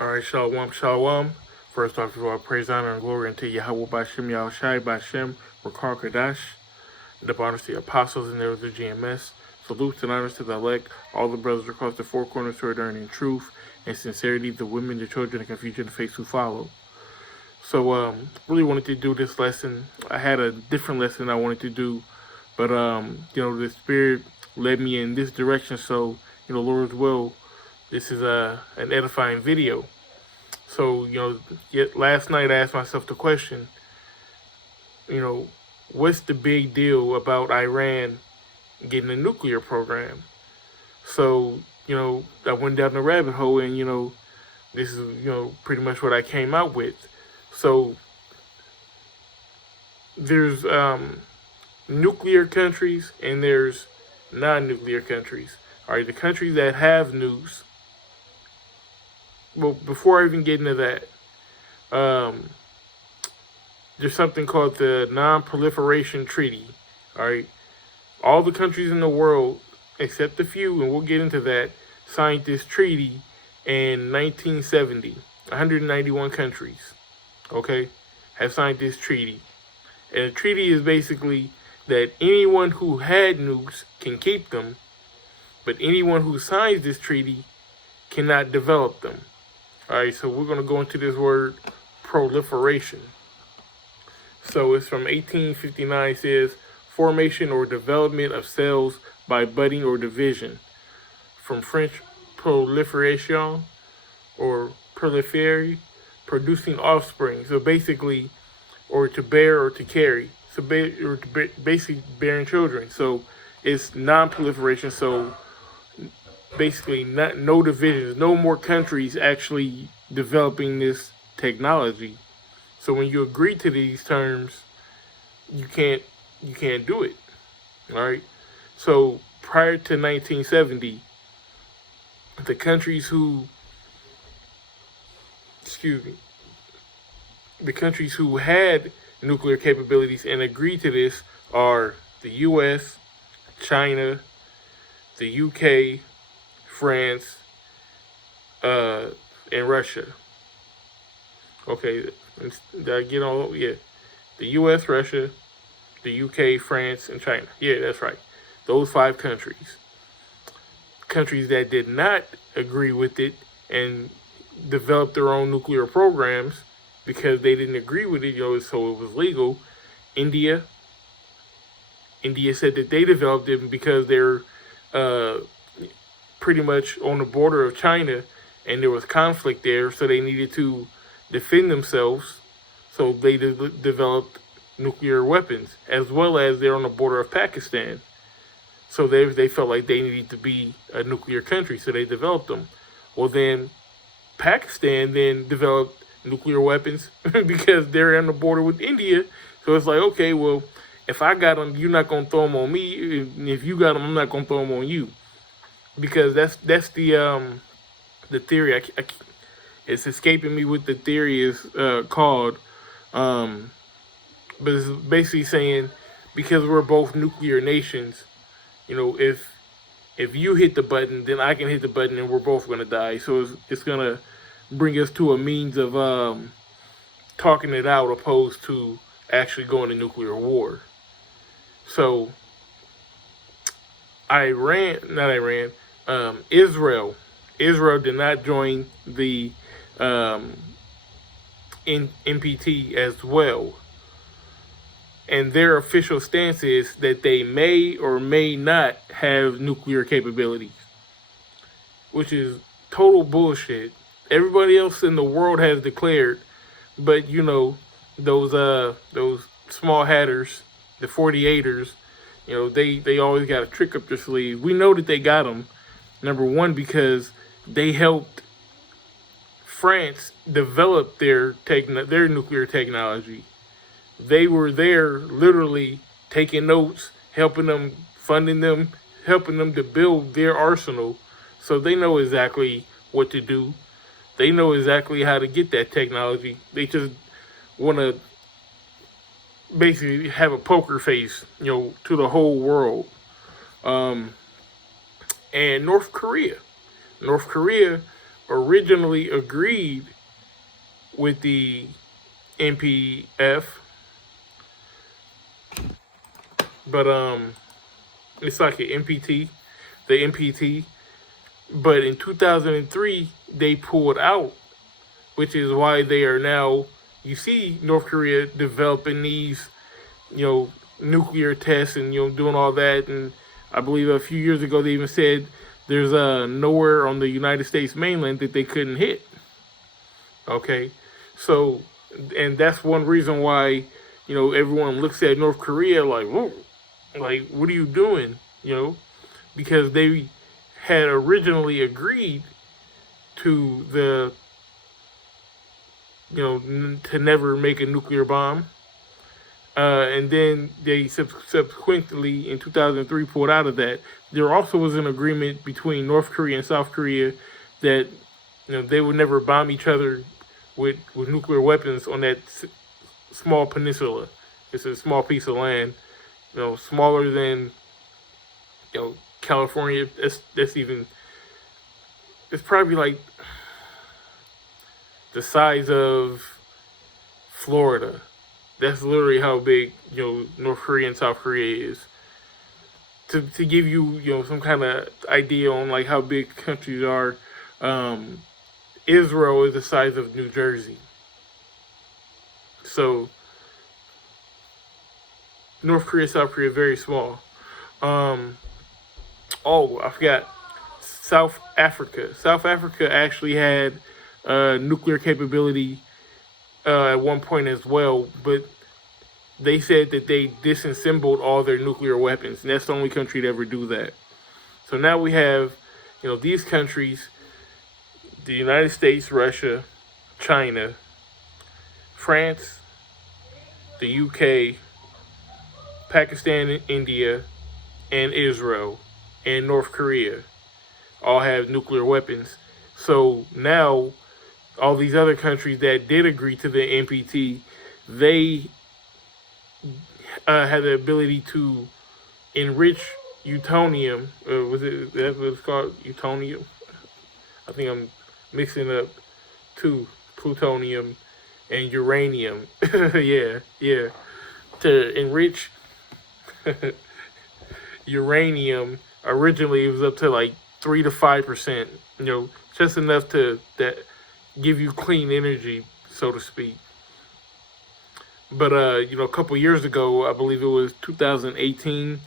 All right, shalom, shalom. First off, all praise, honor, and glory unto Yahweh Bashem Yahushai Bashem Rakar Kadash, the honors to the apostles and those of GMS. Salutes and honors to the elect, all the brothers across the four corners who are learning truth and sincerity, the women, the children, and confusion, the faith who follow. So, really wanted to do this lesson. I had a different lesson I wanted to do, but the Spirit led me in this direction. So, Lord's will, this is an edifying video. So, yet last night I asked myself the question, what's the big deal about Iran getting a nuclear program? So, I went down the rabbit hole and, this is, pretty much what I came out with. So, there's nuclear countries and there's non-nuclear countries. All right, the countries that have nukes. Well, before I even get into that, there's something called the Non-Proliferation Treaty. All right, all the countries in the world, except a few, and we'll get into that, signed this treaty in 1970. 191 countries, okay, have signed this treaty. And the treaty is basically that anyone who had nukes can keep them, but anyone who signs this treaty cannot develop them. All right, so we're going to go into this word proliferation. So it's from 1859. It says formation or development of cells by budding or division. From French proliferation or proliférer, producing offspring. So basically, or to bear or to carry. So basically bearing children. So it's non-proliferation. So basically no divisions, no more countries actually developing this technology. So when you agree to these terms, you can't do it. All right. So prior to 1970, the countries who had nuclear capabilities and agreed to this are the U.S., China, the U.K., France, and Russia. Okay, did I get all? Yeah, the U.S., Russia, the U.K., France, and China. Yeah, that's right. Those 5 countries. Countries that did not agree with it and developed their own nuclear programs because they didn't agree with it, so it was legal. India said that they developed it because they're pretty much on the border of China and there was conflict there, so they needed to defend themselves. So they developed nuclear weapons, as well as they're on the border of Pakistan. So they felt like they needed to be a nuclear country, so they developed them. Well, then Pakistan then developed nuclear weapons because they're on the border with India. So it's like, okay, well, if I got them, you're not going to throw them on me. And if you got them, I'm not going to throw them on you. Because that's the theory. It's escaping me what the theory is called. But it's basically saying, because we're both nuclear nations, if you hit the button, then I can hit the button and we're both going to die. So it's going to bring us to a means of talking it out opposed to actually going to nuclear war. So Israel did not join the NPT as well. And their official stance is that they may or may not have nuclear capabilities, which is total bullshit. Everybody else in the world has declared, but those small hatters, the 48ers, they always got a trick up their sleeve. We know that they got them. Number one, because they helped France develop their nuclear technology. They were there literally taking notes, helping them, funding them, helping them to build their arsenal. So they know exactly what to do. They know exactly how to get that technology. They just want to basically have a poker face, to the whole world. And North Korea originally agreed with the NPF, but it's like an NPT, the NPT. But in 2003, they pulled out, which is why they are now. You see North Korea developing these, nuclear tests and doing all that. And I believe a few years ago they even said there's nowhere on the United States mainland that they couldn't hit. Okay, so and that's one reason why everyone looks at North Korea like, whoa, like what are you doing? Because they had originally agreed to the to never make a nuclear bomb. And then they subsequently, in 2003, pulled out of that. There also was an agreement between North Korea and South Korea that they would never bomb each other with nuclear weapons on that small peninsula. It's a small piece of land, smaller than California. That's even. It's probably like the size of Florida. That's literally how big North Korea and South Korea is. To give you some kind of idea on like how big countries are, Israel is the size of New Jersey. So North Korea, South Korea, very small. Oh, I forgot. South Africa. South Africa actually had nuclear capability at one point as well, but they said that they disassembled all their nuclear weapons, and that's the only country to ever do that. So now we have, these countries: the United States, Russia, China, France, the UK, Pakistan, India, and Israel, and North Korea all have nuclear weapons. So now all these other countries that did agree to the NPT, they have the ability to enrich plutonium. Was it that's what it's called? Plutonium. I think I'm mixing up two, plutonium and uranium. yeah. To enrich uranium, originally it was up to like 3 to 5%. Just enough to that give you clean energy, so to speak. But a couple years ago, I believe it was 2018,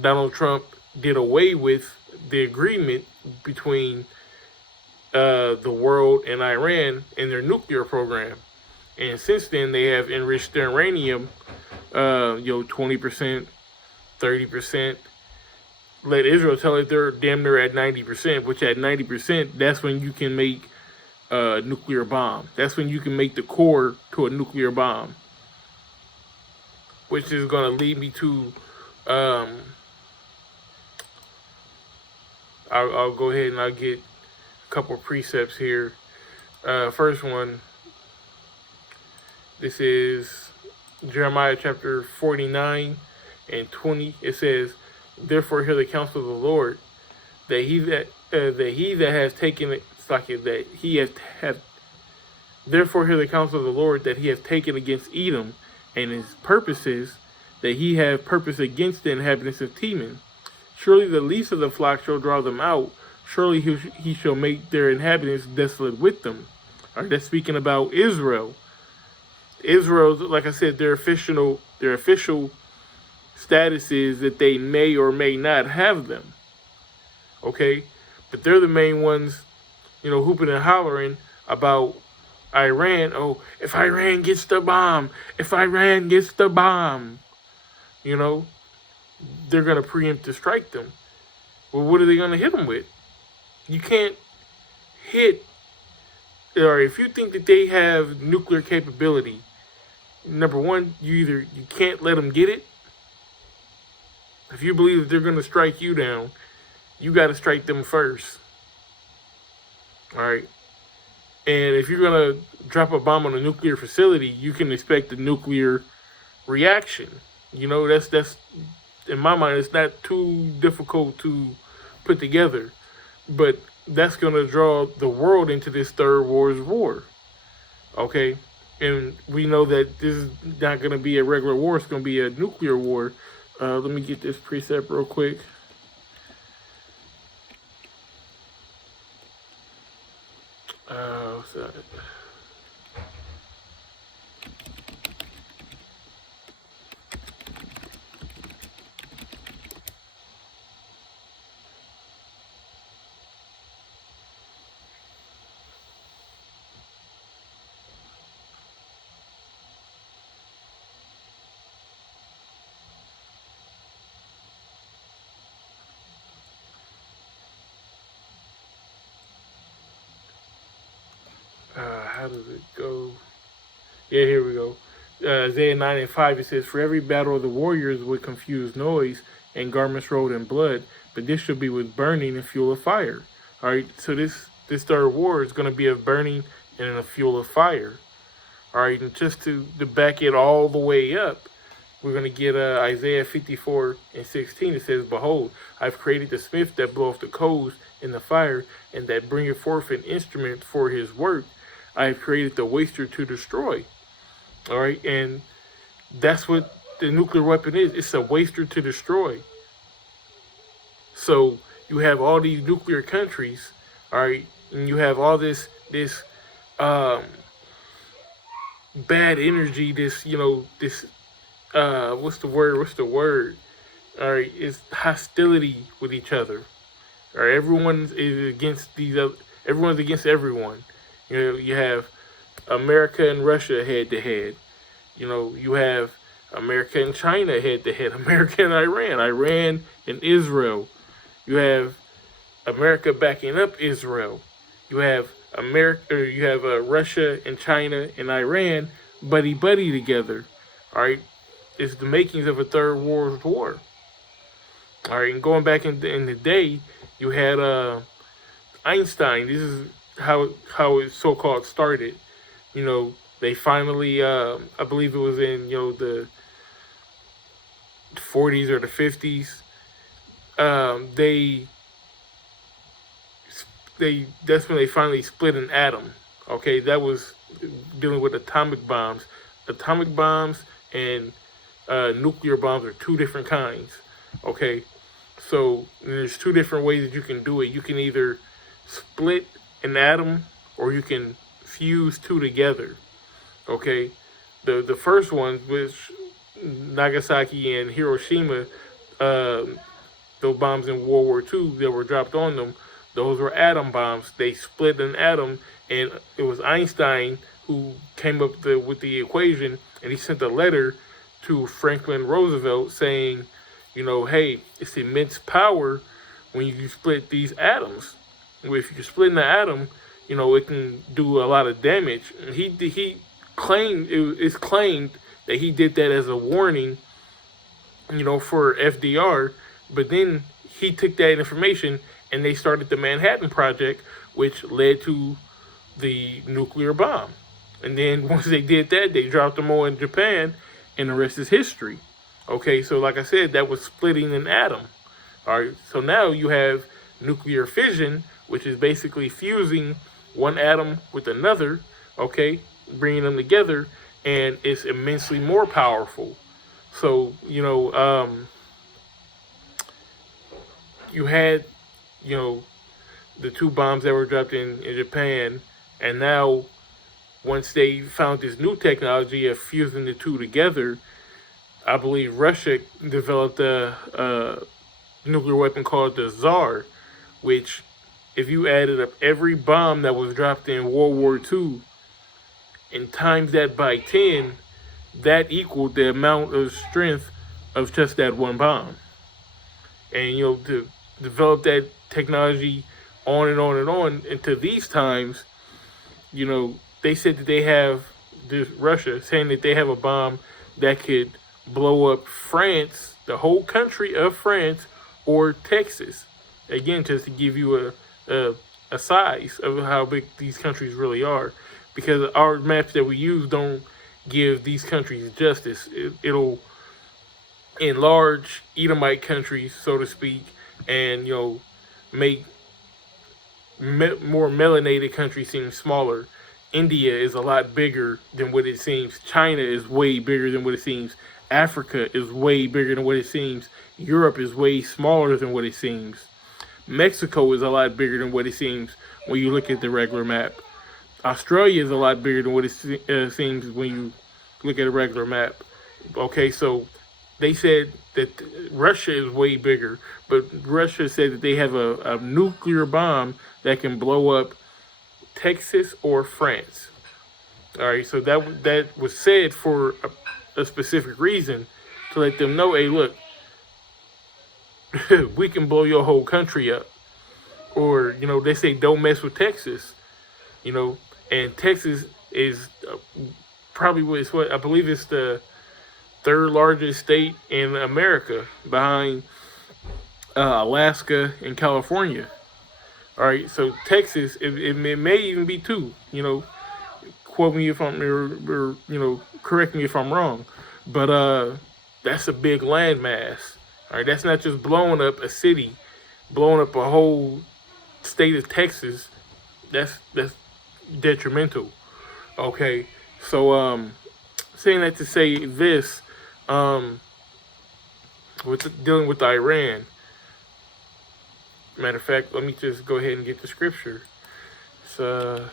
Donald Trump did away with the agreement between the world and Iran and their nuclear program. And since then, they have enriched their uranium, 20%, 30%. Let Israel tell it they're damn near at 90%, which at 90%, that's when you can make a nuclear bomb. That's when you can make the core to a nuclear bomb. Which is going to lead me to, I'll go ahead and I'll get a couple of precepts here. First one, this is Jeremiah chapter 49 and 20. It says, "Therefore hear the counsel of the Lord, that he that has taken it, that he have. Therefore hear the counsel of the Lord, that he has taken against Edom, and his purposes, that he have purpose against the inhabitants of Teman. Surely the least of the flock shall draw them out. Surely he shall make their inhabitants desolate with them." All right, that's speaking about Israel. Israel, like I said, their official status is that they may or may not have them. Okay, but they're the main ones, hooping and hollering about Iran. Oh, if Iran gets the bomb, they're going to preempt to strike them. Well, what are they going to hit them with? You can't hit, or if you think that they have nuclear capability, number one, you can't let them get it. If you believe that they're going to strike you down, you got to strike them first. All right. And if you're going to drop a bomb on a nuclear facility, you can expect a nuclear reaction. That's in my mind, it's not too difficult to put together. But that's going to draw the world into this third world war. Okay, and we know that this is not going to be a regular war; it's going to be a nuclear war. Let me get this preset real quick. So, how does it go? Yeah, here we go. Isaiah 9 and 5, it says, "For every battle of the warriors with confused noise and garments rolled in blood, but this shall be with burning and fuel of fire." All right, so this third war is going to be of burning and a fuel of fire. All right, and just to back it all the way up, we're going to get Isaiah 54 and 16. It says, "Behold, I've created the smith that bloweth the coals in the fire, and that bringeth forth an instrument for his work. I have created the waster to destroy." All right, and that's what the nuclear weapon is. It's a waster to destroy. So you have all these nuclear countries, all right, and you have all this um, bad energy. This what's the word? What's the word? All right, it's hostility with each other. All right, everyone is against these. Everyone's against everyone. You have America and Russia head to head. You have America and China head to head. America and Iran. Iran and Israel. You have America backing up Israel. You have Russia and China and Iran buddy buddy together. All right, it's the makings of a third world war. All right, and going back in the day, you had Einstein. This is how it so called started. They finally, I believe it was in the 40s or the 50s. They that's when they finally split an atom. Okay, that was dealing with atomic bombs. Atomic bombs and nuclear bombs are two different kinds. Okay, so there's two different ways that you can do it. You can either split an atom or you can fuse two together. Okay, the first one, which Nagasaki and Hiroshima, those bombs in World War II that were dropped on them, those were atom bombs. They split an atom, and it was Einstein who came up with the equation, and he sent a letter to Franklin Roosevelt saying, hey, it's immense power when you split these atoms. If you're splitting the atom, it can do a lot of damage. And he claimed it's claimed that he did that as a warning, for FDR. But then he took that information and they started the Manhattan Project, which led to the nuclear bomb. And then once they did that, they dropped them all in Japan, and the rest is history. Okay, so like I said, that was splitting an atom. All right, so now you have nuclear fission, which is basically fusing one atom with another, okay, bringing them together, and it's immensely more powerful. So, you had, the two bombs that were dropped in Japan, and now once they found this new technology of fusing the two together, I believe Russia developed a nuclear weapon called the Tsar, which, if you added up every bomb that was dropped in World War II and times that by 10, that equaled the amount of strength of just that one bomb. And, to develop that technology on and on and on into these times, they said that they have this Russia saying that they have a bomb that could blow up France, the whole country of France, or Texas. Again, just to give you a size of how big these countries really are, because our maps that we use don't give these countries justice. It'll enlarge Edomite countries, so to speak, and make more melanated countries seem smaller. India is a lot bigger than what it seems. China is way bigger than what it seems. Africa is way bigger than what it seems. Europe is way smaller than what it seems. Mexico is a lot bigger than what it seems when you look at the regular map. Australia is a lot bigger than what it seems when you look at a regular map. Okay, so they said that Russia is way bigger, but Russia said that they have a nuclear bomb that can blow up Texas or France. All right, so that was said for a specific reason, to let them know, hey, look, we can blow your whole country up. Or, they say don't mess with Texas, and Texas is probably what I believe it's the third largest state in America, behind Alaska and California. All right, so Texas, it may even be two. Quote me if I'm, or correct me if I'm wrong, but that's a big landmass. All right, that's not just blowing up a city, blowing up a whole state of Texas. That's detrimental. Okay, so saying that to say this, with dealing with Iran. Matter of fact, let me just go ahead and get the scripture. So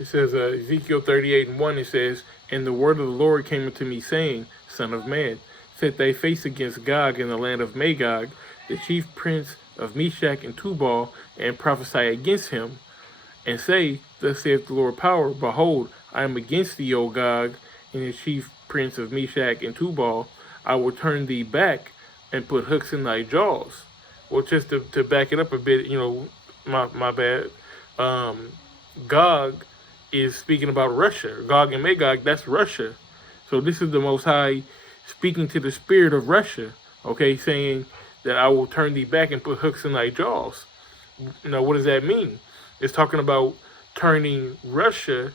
it says, Ezekiel 38:1, it says, "And the word of the Lord came unto me, saying, Son of man, set thy face against Gog in the land of Magog, the chief prince of Meshach and Tubal, and prophesy against him, and say, Thus saith the Lord power, Behold, I am against thee, O Gog, and the chief prince of Meshach and Tubal. I will turn thee back and put hooks in thy jaws." Well, just to back it up a bit, my bad. Gog is speaking about Russia. Gog and Magog, that's Russia. So this is the Most High speaking to the spirit of Russia, okay, saying that I will turn thee back and put hooks in thy jaws. Now, what does that mean? It's talking about turning Russia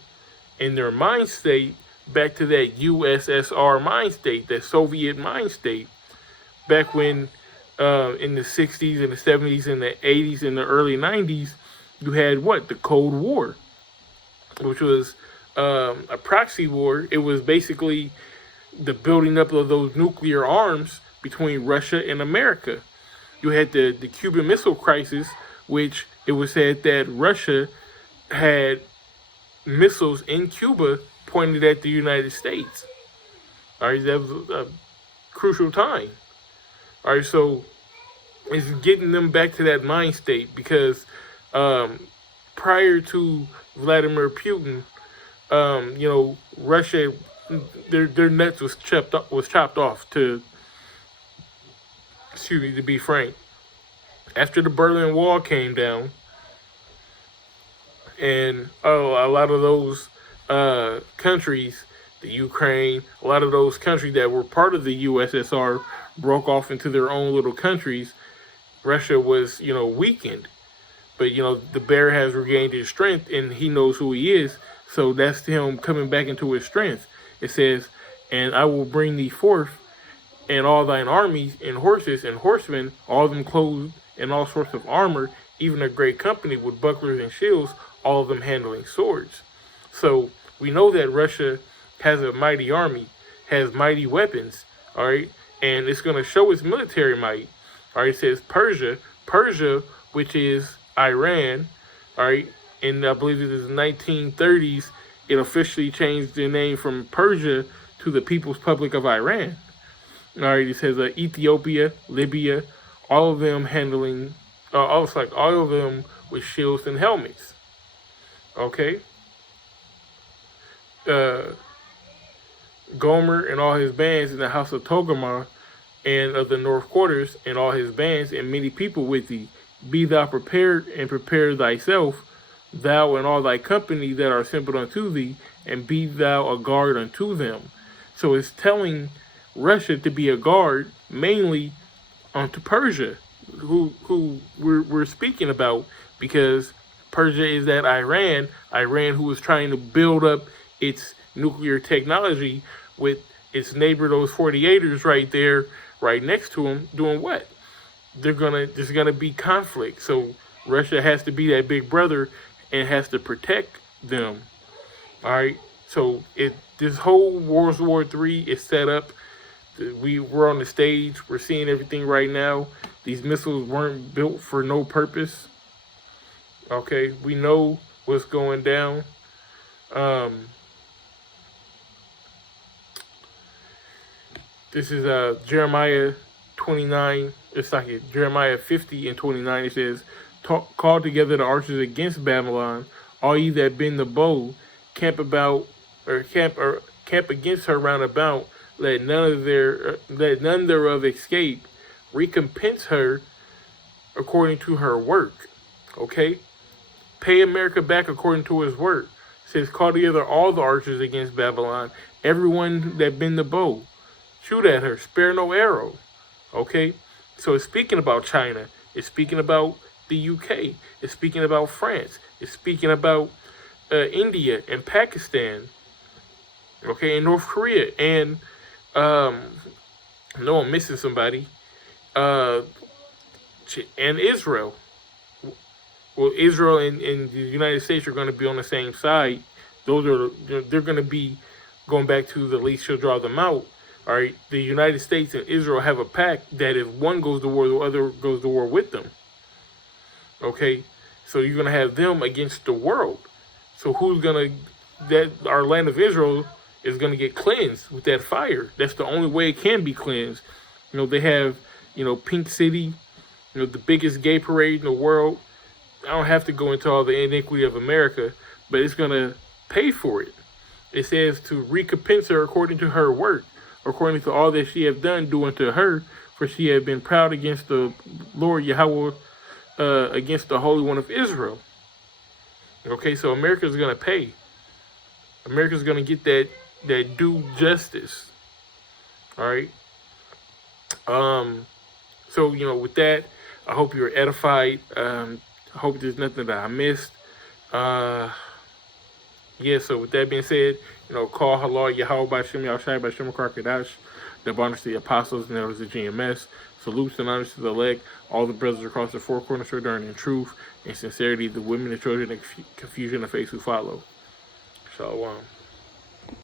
in their mind state back to that USSR mind state, that Soviet mind state, back when in the 60s and the 70s and the 80s and the early 90s, you had what? The Cold War, which was a proxy war. It was basically the building up of those nuclear arms between Russia and America. You had the Cuban Missile Crisis, which it was said that Russia had missiles in Cuba pointed at the United States. All right, that was a crucial time. All right, so it's getting them back to that mind state, because prior to Vladimir Putin, Russia, their nuts was chopped off. To be frank, after the Berlin Wall came down, and a lot of those countries, the Ukraine, a lot of those countries that were part of the USSR broke off into their own little countries. Russia was, weakened. But, the bear has regained his strength, and he knows who he is. So that's him coming back into his strength. It says, "And I will bring thee forth, and all thine armies, and horses, and horsemen, all of them clothed in all sorts of armor, even a great company with bucklers and shields, all of them handling swords." So we know that Russia has a mighty army, has mighty weapons, all right? And it's going to show its military might. All right, it says Persia, which is Iran, all right, and I believe it is the 1930s, it officially changed the name from Persia to the People's Republic of Iran. All right, it says Ethiopia, Libya, all of them handling, all of them with shields and helmets. Okay. Gomer and all his bands in the house of Togarmah and of the north quarters, and all his bands and many people with thee. Be thou prepared, and prepare thyself, thou and all thy company that are assembled unto thee, and be thou a guard unto them. So it's telling Russia to be a guard, mainly onto Persia, who we're speaking about, because Persia is that Iran who is trying to build up its nuclear technology with its neighbor, those 48ers right there, right next to them, doing what? There's gonna be conflict. So Russia has to be that big brother and has to protect them. All right. So this whole World War III is set up. We're on the stage. We're seeing everything right now. These missiles weren't built for no purpose. Okay, we know what's going down. Um, this is Jeremiah 29. It's like Jeremiah 50 and 29. It says, "Call together the archers against Babylon, all ye that bend the bow, camp about camp against her round about. Let none thereof escape. Recompense her according to her work." Okay, pay America back according to his work. It says, "Call together all the archers against Babylon, everyone that bend the bow. Shoot at her, spare no arrow." Okay, so it's speaking about China. It's speaking about the UK. It's speaking about France. It's speaking about India and Pakistan. Okay, and North Korea and no, I'm missing somebody. Uh, and Israel. Well, Israel and the United States are going to be on the same side. They're going to be going back to the least shall draw them out. All right, the United States and Israel have a pact that if one goes to war, the other goes to war with them. Okay, so you're going to have them against the world. So who's going to, that our land of Israel is going to get cleansed with that fire. That's the only way it can be cleansed. They have, Pink City, the biggest gay parade in the world. I don't have to go into all the iniquity of America, but it's going to pay for it. It says to recompense her according to her work, according to all that she have done, do unto her, for she had been proud against the Lord Yahweh, against the Holy One of Israel. Okay, so America's going to pay. America's going to get that due justice. All right. So with that, I hope you're edified. I hope there's nothing that I missed. Yeah, so with that being said, call halal Yahweh by Shem Yahshai by Shem Karkadash, the abundance to the apostles and elders of GMS. Salutes and honors to the elect, all the brothers across the four corners who are in truth and sincerity, the women, the children, and confusion of faith who follow. Shalom.